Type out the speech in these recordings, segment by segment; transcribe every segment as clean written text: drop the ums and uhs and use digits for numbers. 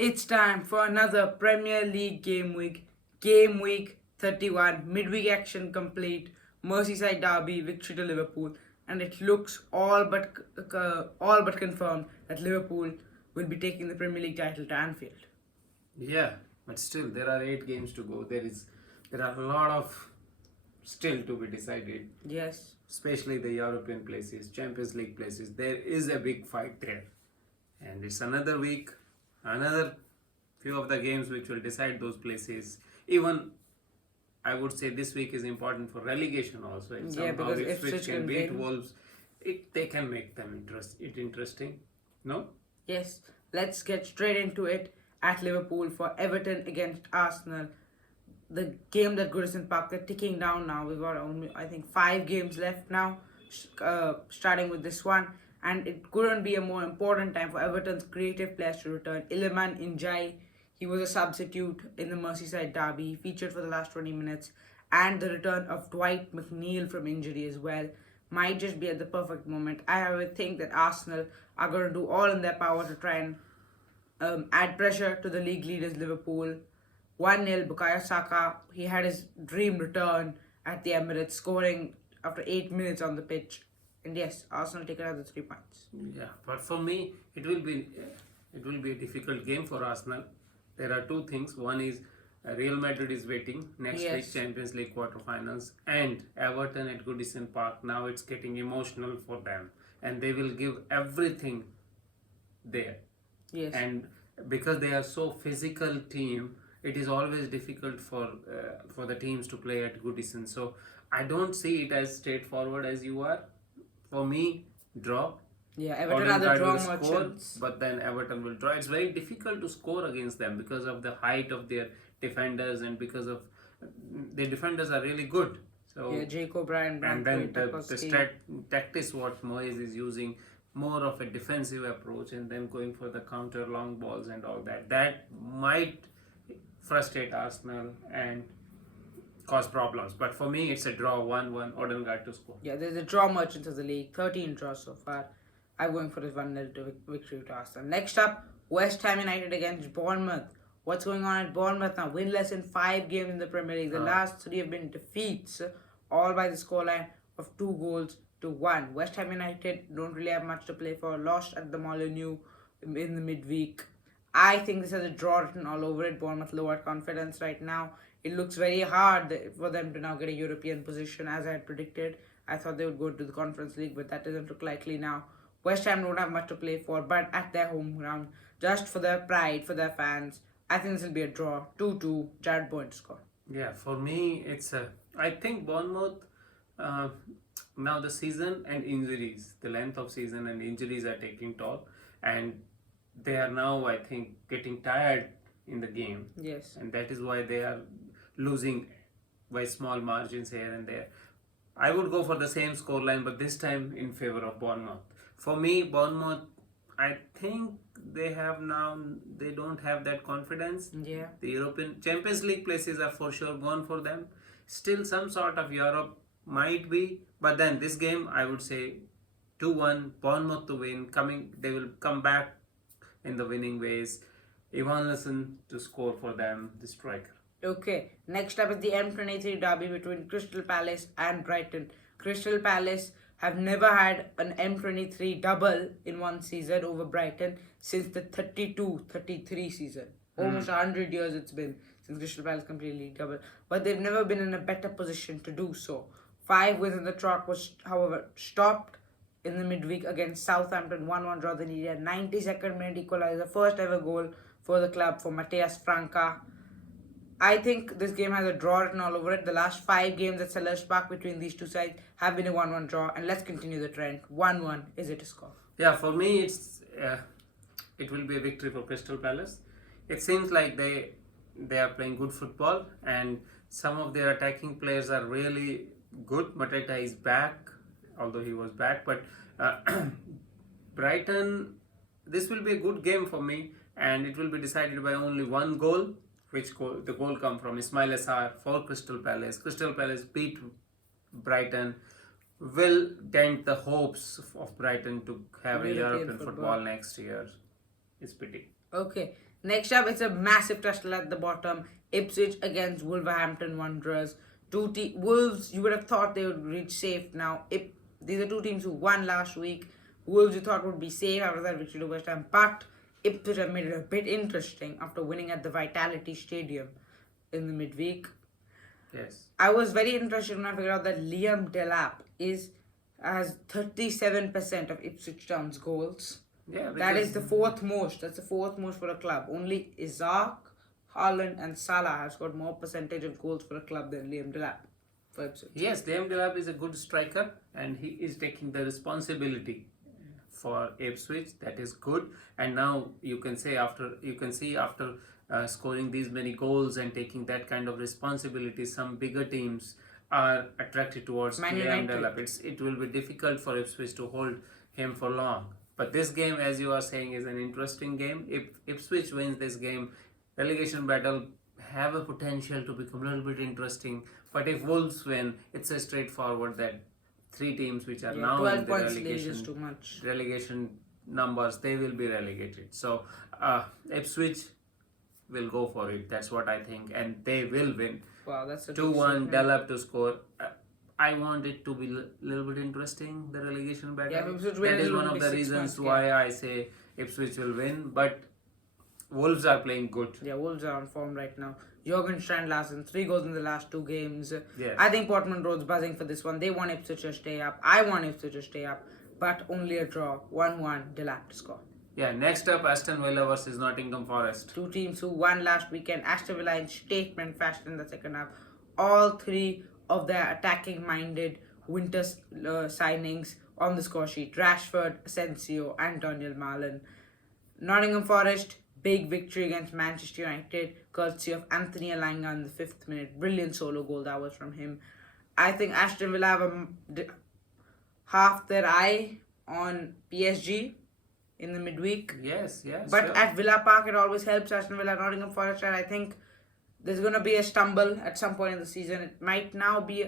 It's time for another Premier League Game Week 31, midweek action complete, Merseyside derby victory to Liverpool, and it looks all but confirmed that Liverpool will be taking the Premier League title to Anfield. Yeah, but still there are 8 games to go. There are a lot of still to be decided, Yes, especially the European places, Champions League places. There is a big fight there, and it's another week, another few of the games which will decide those places. Even I would say this week is important for relegation also. And yeah, somehow because Ipswich Ipswich can can beat win. Wolves, they can make them interesting. No. Yes, let's get straight into it at Liverpool for Everton against Arsenal. The game at Goodison Park, they're ticking down now. We've got only, I think, 5 games left now, starting with this one. And it couldn't be a more important time for Everton's creative players to return. Iliman Injai, he was a substitute in the Merseyside derby. He featured for the last 20 minutes. And the return of Dwight McNeil from injury as well might just be at the perfect moment. I have a think that Arsenal are going to do all in their power to try and add pressure to the league leaders Liverpool. 1-0, Bukayo Saka, he had his dream return at the Emirates, scoring after 8 minutes on the pitch. And yes, Arsenal take another 3 points. Yeah, but for me, it will be a difficult game for Arsenal. There are two things. One is Real Madrid is waiting next week, Yes. Champions League quarterfinals, and Everton at Goodison Park. Now it's getting emotional for them, and they will give everything there. Yes. And because they are so physical team, it is always difficult for the teams to play at Goodison. So I don't see it as straightforward as you are. For me, draw. Yeah, Everton are the Odegaard draw will score, merchants. but then Everton will draw. It's very difficult to score against them because of the height of their defenders and because of their defenders are really good. So Yeah, Jacob Bryan, and then Brantford, tactics what Moyes is using, more of a defensive approach and then going for the counter long balls and all that might frustrate Arsenal and cause problems. But for me, it's a draw, 1-1, Odegaard to score. Yeah, there's the draw merchants of the league. 13 draws so far. I'm going for this 1-0 victory to Arsenal. Next up, West Ham United against Bournemouth. What's going on at Bournemouth now? Winless in 5 games in the Premier League. The last 3 have been defeats, all by the scoreline of 2-1. West Ham United don't really have much to play for. Lost at the Molineux in the midweek. I think this has a draw written all over it. Bournemouth lowered confidence right now. It looks very hard for them to now get a European position, as I had predicted. I thought they would go to the Conference League, but that doesn't look likely now. West Ham don't have much to play for, but at their home ground, just for their pride, for their fans, I think this will be a draw. 2-2, Jared Bowen to score. Yeah, for me, I think Bournemouth, now the season and injuries, the length of season and injuries are taking toll. And they are now, I think, getting tired in the game. Yes. And that is why they are losing by small margins here and there. I would go for the same scoreline, but this time in favor of Bournemouth. For me, Bournemouth, I think they don't have that confidence. Yeah. The European Champions League places are for sure gone for them. Still some sort of Europe might be, but then this game I would say 2-1, Bournemouth to win. They will come back in the winning ways. Ivan Lesson to score for them, the striker. Okay, next up is the M23 derby between Crystal Palace and Brighton. Crystal Palace have never had an M23 double in one season over Brighton since the 32-33 season. Almost 100 years it's been since Crystal Palace completely league double. But they've never been in a better position to do so. 5 wins in the trot was, however, stopped in the midweek against Southampton. 1-1 draw. They needed a 92nd minute equalizer. First ever goal for the club for Mateus Franca. I think this game has a draw written all over it. The last 5 games at Sellers Park between these two sides have been a 1-1 draw, and let's continue the trend. 1-1 is it a score? Yeah, for me it will be a victory for Crystal Palace. It seems like they are playing good football and some of their attacking players are really good. Mateta is back, although he was back, but Brighton, this will be a good game for me and it will be decided by only one goal. The goal come from Ismail Assar for Crystal Palace. Crystal Palace beat Brighton, will dent the hopes of Brighton to have a European European football next year. It's pity. Okay, Next up, it's a massive tussle at the bottom. Ipswich against Wolverhampton Wanderers. Wolves, you would have thought they would reach safe now. These are two teams who won last week. Wolves, you thought would be safe after that victory to West Ham, but Ipswich have made it a bit interesting after winning at the Vitality Stadium in the midweek. Yes. I was very interested when I figured out that Liam Delap has 37% of Ipswich Town's goals. Yeah, That is the fourth most. That's the fourth most for a club. Only Isaac, Haaland, and Salah have scored more percentage of goals for a club than Liam Delap for Ipswich. Yes, Liam Delap is a good striker and he is taking the responsibility for Ipswich. That is good. And now you can see after scoring these many goals and taking that kind of responsibility, some bigger teams are attracted towards Man Liam United. Delap. It will be difficult for Ipswich to hold him for long. But this game, as you are saying, is an interesting game. If Ipswich wins this game, relegation battle have a potential to become a little bit interesting. But if Wolves win, it's a straightforward that three teams which are now 12 in the points lead is too much. relegation numbers, they will be relegated. So Ipswich will go for it. That's what I think, and they will win. Wow, that's a 2-1, Delap to score. I want it to be a little bit interesting, the relegation battle. Yeah, Ipswich That win, is it will one of be the 6 reasons points, why I say Ipswich will win. But Wolves are playing good. Yeah, Wolves are on form right now. Jurgen Strand Larsen, 3 goals in the last 2 games. Yes. I think Portman Road's buzzing for this one. They want Ipswich to stay up. I want Ipswich to stay up, but only a draw. 1-1, Delap to score. Yeah, next up, Aston Villa versus Nottingham Forest. Two teams who won last weekend. Aston Villa in statement fashion in the second half. All three of their attacking-minded winter signings on the score sheet. Rashford, Asensio, and Daniel Marlin. Nottingham Forest, big victory against Manchester United, courtesy of Anthony Elanga in the 5th minute. Brilliant solo goal that was from him. I think Aston Villa have half their eye on PSG in the midweek. Yes, But sure. at Villa Park, it always helps Aston Villa, Nottingham Forest, and I think there's going to be a stumble at some point in the season. It might now be,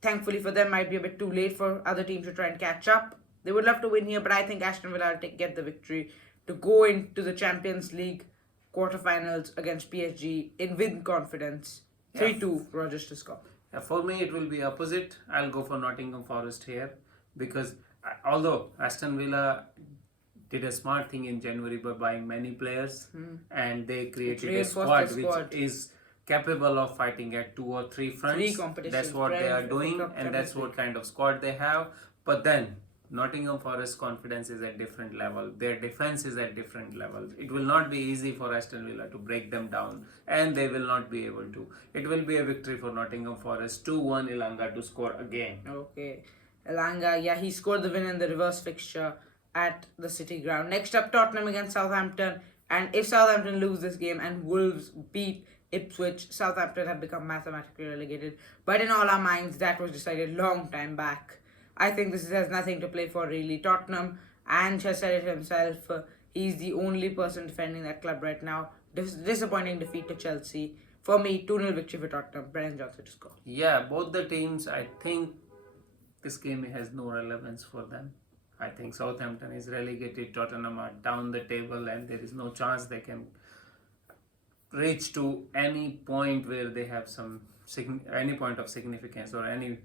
thankfully for them, might be a bit too late for other teams to try and catch up. They would love to win here, but I think Aston Villa will get the victory to go into the Champions League quarterfinals against PSG with confidence. 3-2, Rogers to score. Yeah, for me, it will be opposite. I'll go for Nottingham Forest here because although Aston Villa did a smart thing in January by buying many players and they created a reinforced the squad which is capable of fighting at 2 or 3 fronts. 3 competitions, That's what they are doing and that's what kind of squad they have. But then Nottingham Forest confidence is at different level. Their defense is at different levels. It will not be easy for Aston Villa to break them down and they will not be able to. It will be a victory for Nottingham Forest. 2-1 Elanga to score again. Okay. Elanga, yeah, he scored the win in the reverse fixture at the City Ground. Next up, Tottenham against Southampton. And if Southampton lose this game and Wolves beat Ipswich, Southampton have become mathematically relegated. But in all our minds, that was decided long time back. I think this has nothing to play for really. Tottenham, and has said it himself, he's the only person defending that club right now. Disappointing defeat to Chelsea. For me, 2-0 victory for Tottenham. Brennan Johnson to score. Yeah, both the teams, I think this game has no relevance for them. I think Southampton is relegated, Tottenham are down the table and there is no chance they can reach to any point where they have any point of significance or any...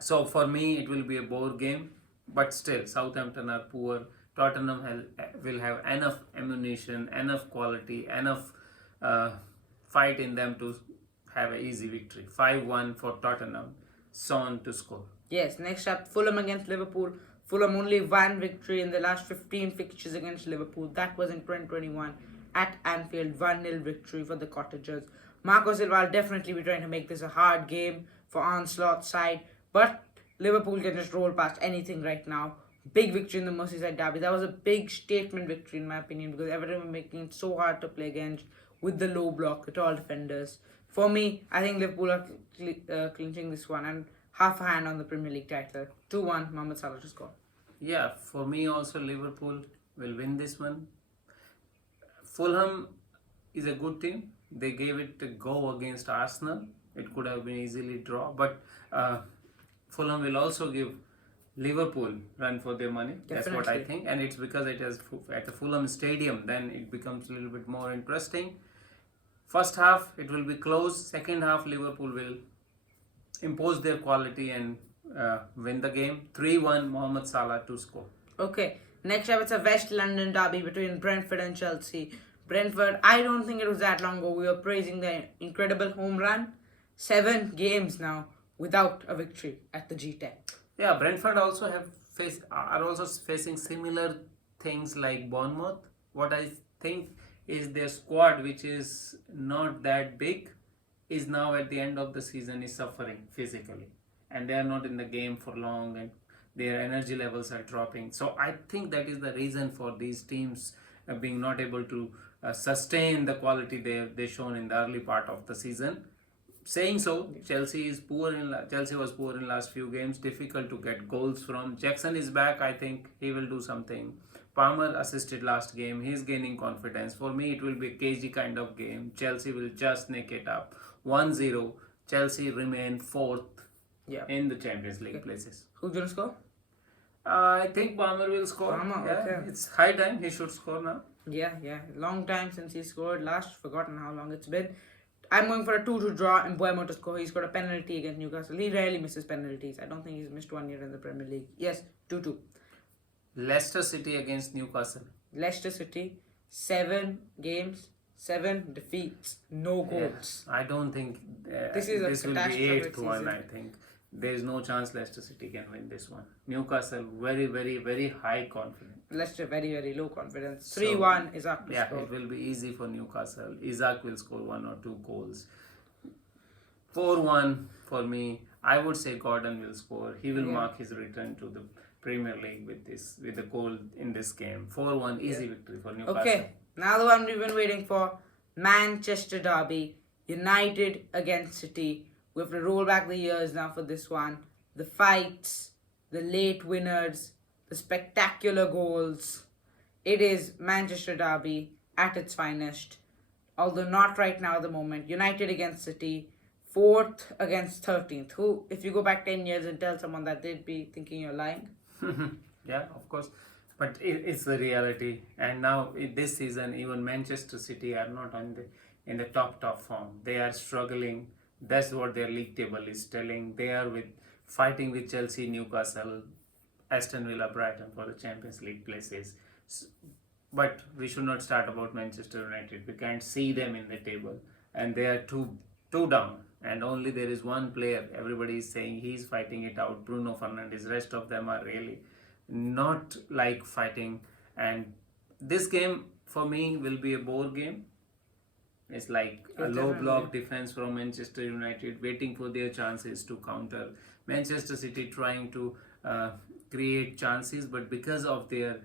So for me, it will be a bore game, but still, Southampton are poor. Tottenham will have enough ammunition, enough quality, enough fight in them to have an easy victory. 5-1 for Tottenham. Son to score. Yes, next up, Fulham against Liverpool. Fulham only one victory in the last 15 fixtures against Liverpool. That was in 2021 at Anfield. 1-0 victory for the Cottagers. Marco Silva will definitely be trying to make this a hard game for Onslaught's side. But Liverpool can just roll past anything right now. Big victory in the Merseyside derby. That was a big statement victory in my opinion because Everton were making it so hard to play against with the low block, the tall defenders. For me, I think Liverpool are clinching this one and half a hand on the Premier League title. 2-1, Mohamed Salah to score. Yeah, for me also Liverpool will win this one. Fulham is a good team. They gave it a go against Arsenal. It could have been easily draw, but Fulham will also give Liverpool run for their money. That's what I Definitely. think, and it's because it is at the Fulham Stadium. Then it becomes a little bit more interesting. First half it will be close. Second half Liverpool will impose their quality and win the game. 3-1 Mohamed Salah to score. Okay, next up it's a West London derby between Brentford and Chelsea. Brentford, I don't think it was that long ago we were praising their incredible home run. 7 games now without a victory at the G10. Yeah, Brentford also are also facing similar things like Bournemouth. What I think is their squad, which is not that big, is now at the end of the season is suffering physically, and they are not in the game for long, and their energy levels are dropping. So I think that is the reason for these teams being not able to sustain the quality they shown in the early part of the season. Saying so, Chelsea was poor in last few games. Difficult to get goals from. Jackson is back. I think he will do something. Palmer assisted last game. He's gaining confidence. For me, it will be a cagey kind of game. Chelsea will just nick it up. 1-0. Chelsea remain 4th in the Champions League places. Who's gonna score? I think Palmer will score. Palmer, Yeah, okay. it's high time he should score now. Yeah. Long time since he scored last. Forgotten how long it's been. I'm going for a 2-2 draw and Bournemouth to score. He's got a penalty against Newcastle. He rarely misses penalties. I don't think he's missed one yet in the Premier League. Yes, 2-2. Leicester City against Newcastle. Leicester City, 7 games, 7 defeats, no goals. I don't think This is a this will be catastrophic 8-1. season. I think there is no chance Leicester City can win this one. Newcastle very, very, very high confidence. Leicester very, very low confidence. 3-1 is up to Yeah, score. it will be easy for Newcastle. Isaac will score 1 or 2 goals. 4-1 for me. I would say Gordon will score. He will mark his return to the Premier League with the goal in this game. 4-1 easy victory for Newcastle. Okay, now the one we've been waiting for. Manchester Derby. United against City. We have to roll back the years now for this one. The fights, the late winners, the spectacular goals. It is Manchester Derby at its finest. Although not right now at the moment. United against City. 4th against 13th. Who, if you go back 10 years and tell someone that, they'd be thinking you're lying. Yeah, of course. But it's the reality. And now this season, even Manchester City are not in the top form. They are struggling. That's what their league table is telling. They are fighting with Chelsea, Newcastle, Aston Villa, Brighton for the Champions League places. But we should not start about Manchester United. We can't see them in the table, and they are two down. And only there is one player. Everybody is saying he's fighting it out. Bruno Fernandes. Rest of them are really not like fighting. And this game for me will be a bore game. It's like a low block defense from Manchester United, waiting for their chances to counter. Manchester City trying to create chances, but because of their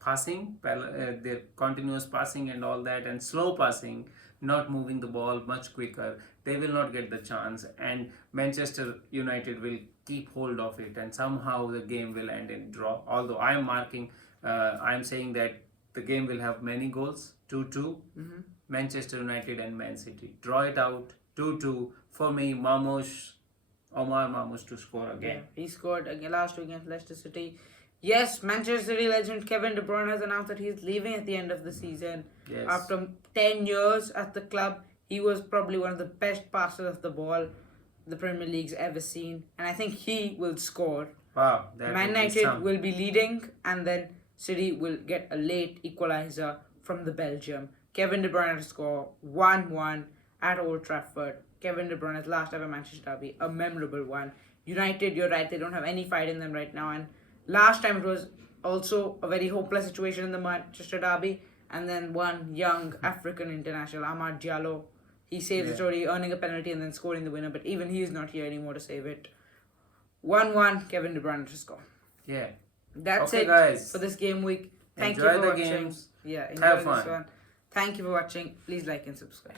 passing, their continuous passing and all that, and slow passing, not moving the ball much quicker, they will not get the chance, and Manchester United will keep hold of it, and somehow the game will end in draw. Although I am saying that the game will have many goals, 2-2, Manchester United and Man City. Draw it out, 2-2. For me, Omar Marmoush to score again. Yeah, he scored last week against Leicester City. Yes, Manchester City legend Kevin De Bruyne has announced that he's leaving at the end of the season. Yes. After 10 years at the club, he was probably one of the best passers of the ball the Premier League's ever seen. And I think he will score. Wow. Man United will be leading, and then City will get a late equaliser from the Belgium. Kevin De Bruyne to score 1-1 at Old Trafford. Kevin De Bruyne's last ever Manchester derby, a memorable one. United, you're right, they don't have any fight in them right now, and last time it was also a very hopeless situation in the Manchester derby, and then one young African international, Amad Diallo, he saved the story, earning a penalty and then scoring the winner, but even he is not here anymore to save it. 1-1, Kevin De Bruyne to score. Yeah. That's okay, it guys. for this game week. Thank Enjoy you for the watching. games. Yeah, Have enjoy fun. this one. Thank you for watching. Please like and subscribe.